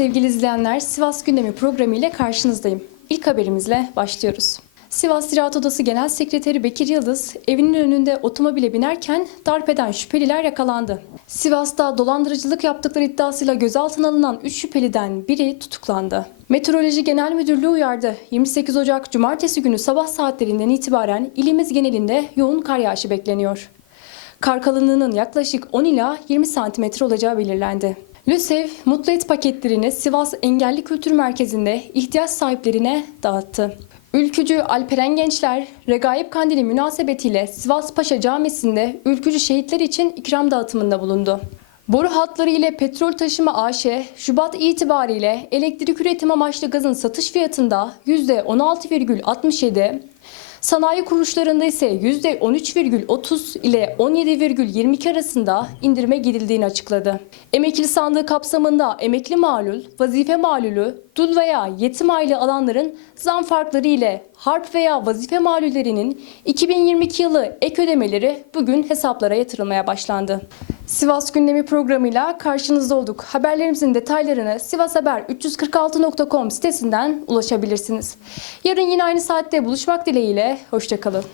Sevgili izleyenler, Sivas Gündemi programı ile karşınızdayım. İlk haberimizle başlıyoruz. Sivas Ziraat Odası Genel Sekreteri Bekir Yıldız, evinin önünde otomobile binerken darp eden şüpheliler yakalandı. Sivas'ta dolandırıcılık yaptıkları iddiasıyla gözaltına alınan 3 şüpheliden biri tutuklandı. Meteoroloji Genel Müdürlüğü uyardı. 28 Ocak Cumartesi günü sabah saatlerinden itibaren ilimiz genelinde yoğun kar yağışı bekleniyor. Kar kalınlığının yaklaşık 10 ila 20 santimetre olacağı belirlendi. LÜSEV, Mutlu Et paketlerini Sivas Engelli Kültür Merkezi'nde ihtiyaç sahiplerine dağıttı. Ülkücü Alperen Gençler, Regaip Kandili münasebetiyle Sivas Paşa Camisi'nde ülkücü şehitler için ikram dağıtımında bulundu. Boru hatları ile petrol taşıma AŞ, Şubat itibariyle elektrik üretim amaçlı gazın satış fiyatında %16,67, Sanayi kuruluşlarında ise %13,30 ile 17,22 arasında indirime gidildiğini açıkladı. Emekli sandığı kapsamında emekli malul, vazife malulü, dul veya yetim aile alanların zam farkları ile harp veya vazife malullerinin 2022 yılı ek ödemeleri bugün hesaplara yatırılmaya başlandı. Sivas Gündemi programıyla karşınızda olduk. Haberlerimizin detaylarını sivashaber346.com sitesinden ulaşabilirsiniz. Yarın yine aynı saatte buluşmak dileğiyle, hoşçakalın.